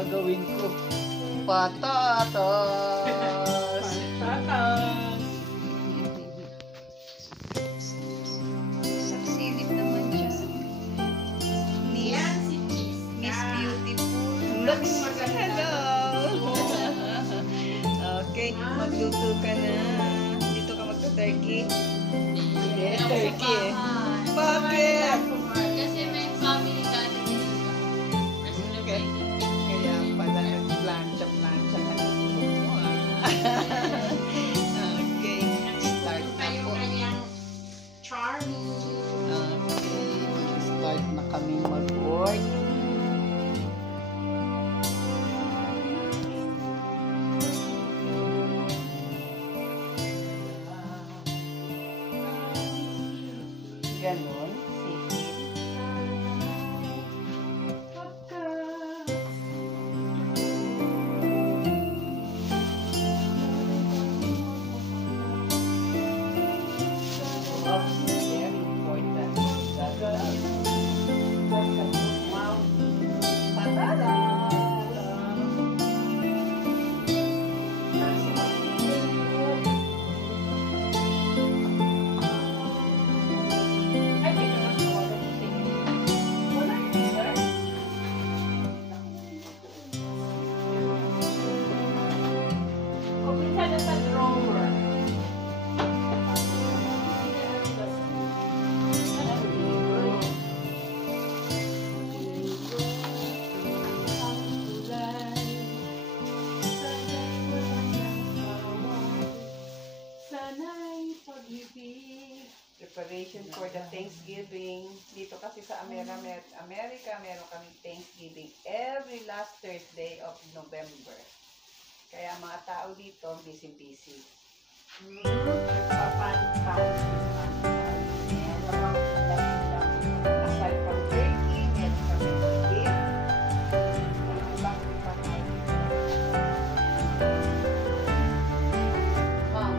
gagawin ko. Patatas! Patatas! Saksilip naman siya. Yan si Cheese. Miss Beautiful. Looks Hello! Okay, magluto ka na. Dito ka magta-turkey. Hindi, turkey eh. Bakit? Kasi may family gathering dito. Okay. Kaya pala nag-plancha-plancha ka na mo. Okay. Start na Kayo po. kanyang charming. Okay. Start na kaming mag-work. Ganon. Sige. Very important. Wow. Ay, may nakakawa ko sa inyo. Wala yun, sir. Kumpisa na sa drawer. Sana'y pag-ibig. Preparation for the Thanksgiving. Dito kasi sa America, meron kaming Thanksgiving every last Thursday of November. Kaya mga tao dito, busy-busy. Aside from turkey, meron kami gift. Mom,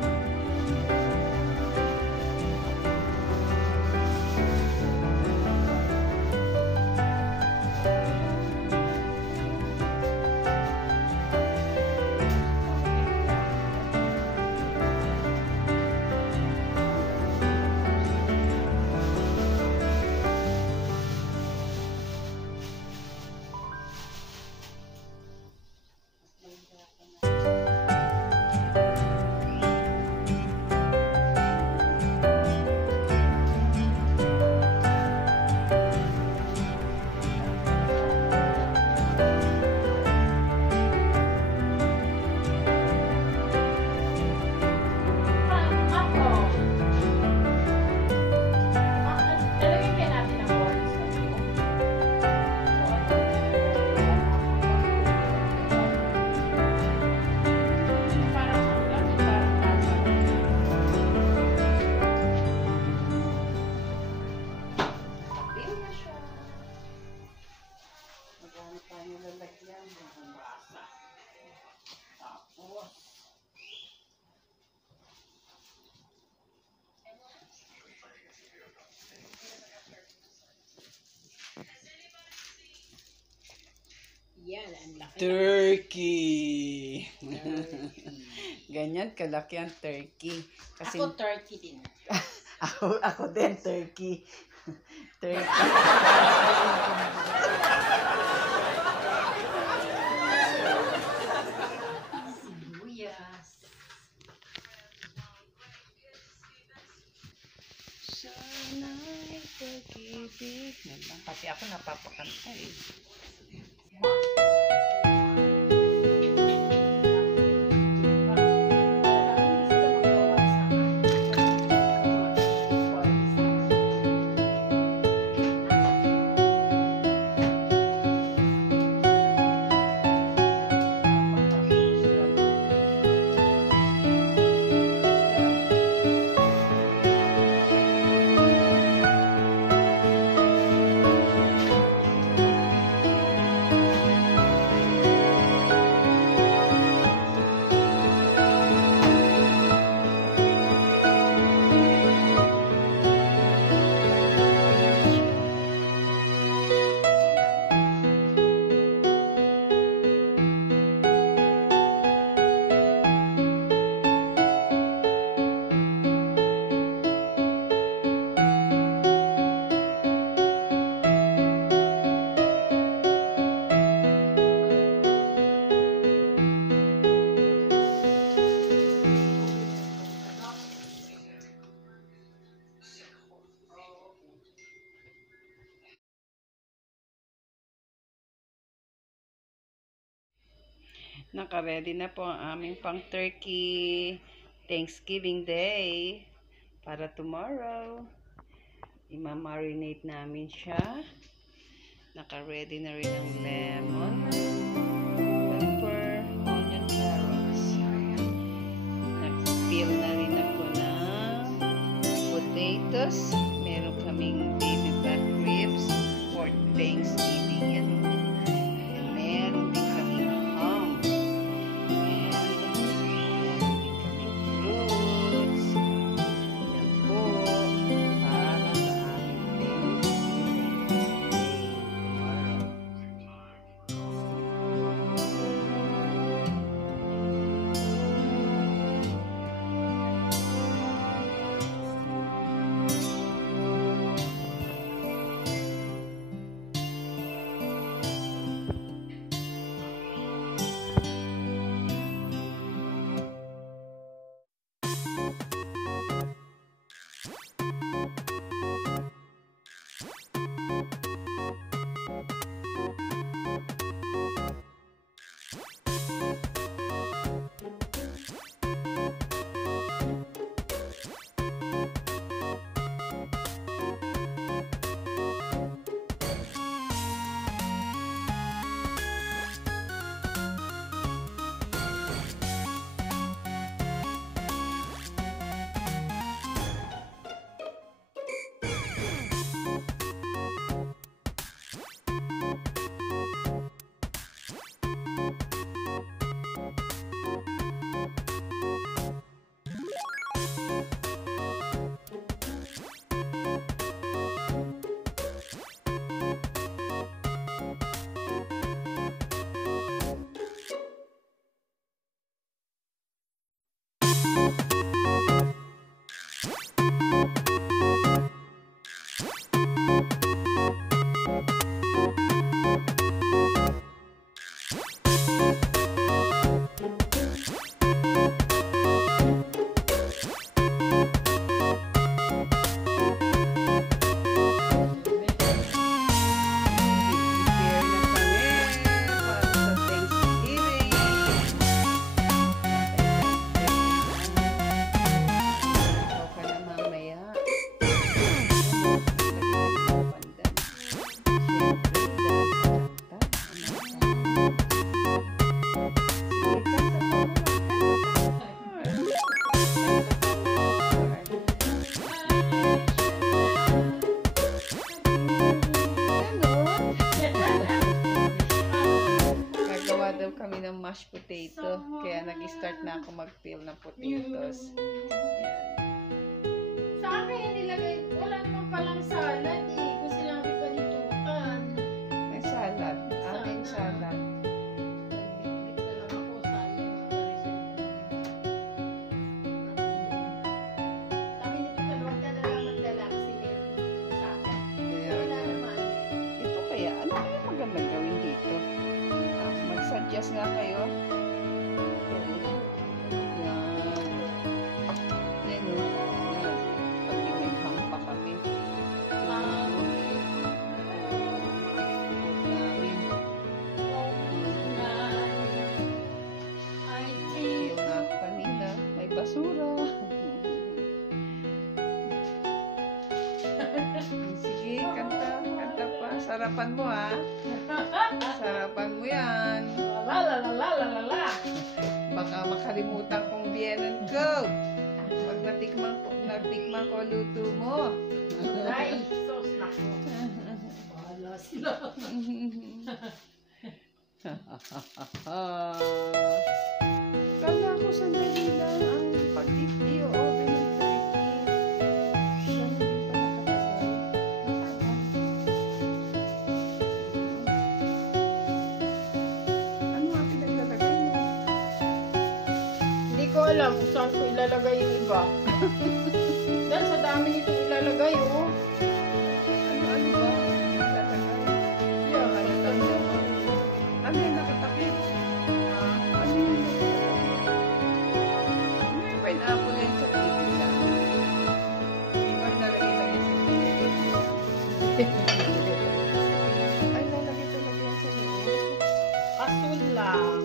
Bill na siya. Magkano tayo lalagyan? Ang basa. Tapos, Yan, ang laki. turkey! Ganyan kalaki ang turkey. Kasi Ako turkey din. ako din turkey. Turkey. Sibuyas. Sana'y pag-ibig. Pati ako napapakanta eh. Naka-ready na po ang aming pang turkey Thanksgiving Day para tomorrow. Ima-marinate namin siya. Naka-ready na rin ang lemon, pepper, onion, carrots. Nag-peel na rin ako ng potatoes. Meron kaming baby back ribs for Thanksgiving. Yan. And meron din kaming ham. And meron din kaming fruits. Yan po. Para sa aming Thanksgiving Day tomorrow. Prepare na kami para sa Thanksgiving. Ikaw ka na mamaya. Nagawa daw kami ng mashed potato. Kaya nag-start na ako mag-peel ng potatoes. Yan. Sa akin, nilagay, wala naman palang salad eh. Kung sinabi pa nitutan. May salad. Aking salad. Nag-click na lang ako, sayang. Sabi nito, huwag ka na lang magdala kasi meron dito sa akin. Kaya, Wala naman. ito kaya, ano kaya magandang gawin dito? Mag-suggest nga kayo. Yan. Yan o. Yan. Pati may ham pa kami. Okay. Namin. I think Peel nga ako kanina. May basura. Sige, kanta. Kanta pa. Sarapan mo ha. Sarapan mo yan. la la la la la la la. Baka makalimutan kong biyenan ko. Pag natikman ko luto mo. Ay, sos na ko. Bahala sila. Kala ko sandali lang ang pag-i-oven ng turkey. Ganun din pala katagal. Ano nga pinaglalagay mo? Hindi ko alam kung saan ko ilalagay yung iba. Dahil sa dami nito ilalagay, oh. Ano ba? Pinaglalagay? Yeah, nakatakip. Ano yung nakatakip? Ano yung nakatakip? May pineapple yan sa gilid lang. Di ba nalagay lang yan sa gilid? Ay, lalagay talaga yan sa loob. Asul lang.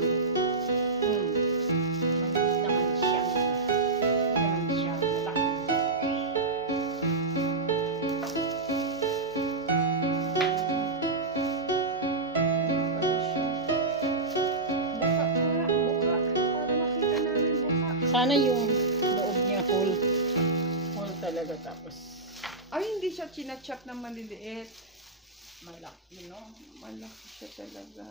Sana yung loob niya whole. Whole talaga tapos Ay, hindi siya chinachop na maliliit. malaki, no? Malaki siya talaga.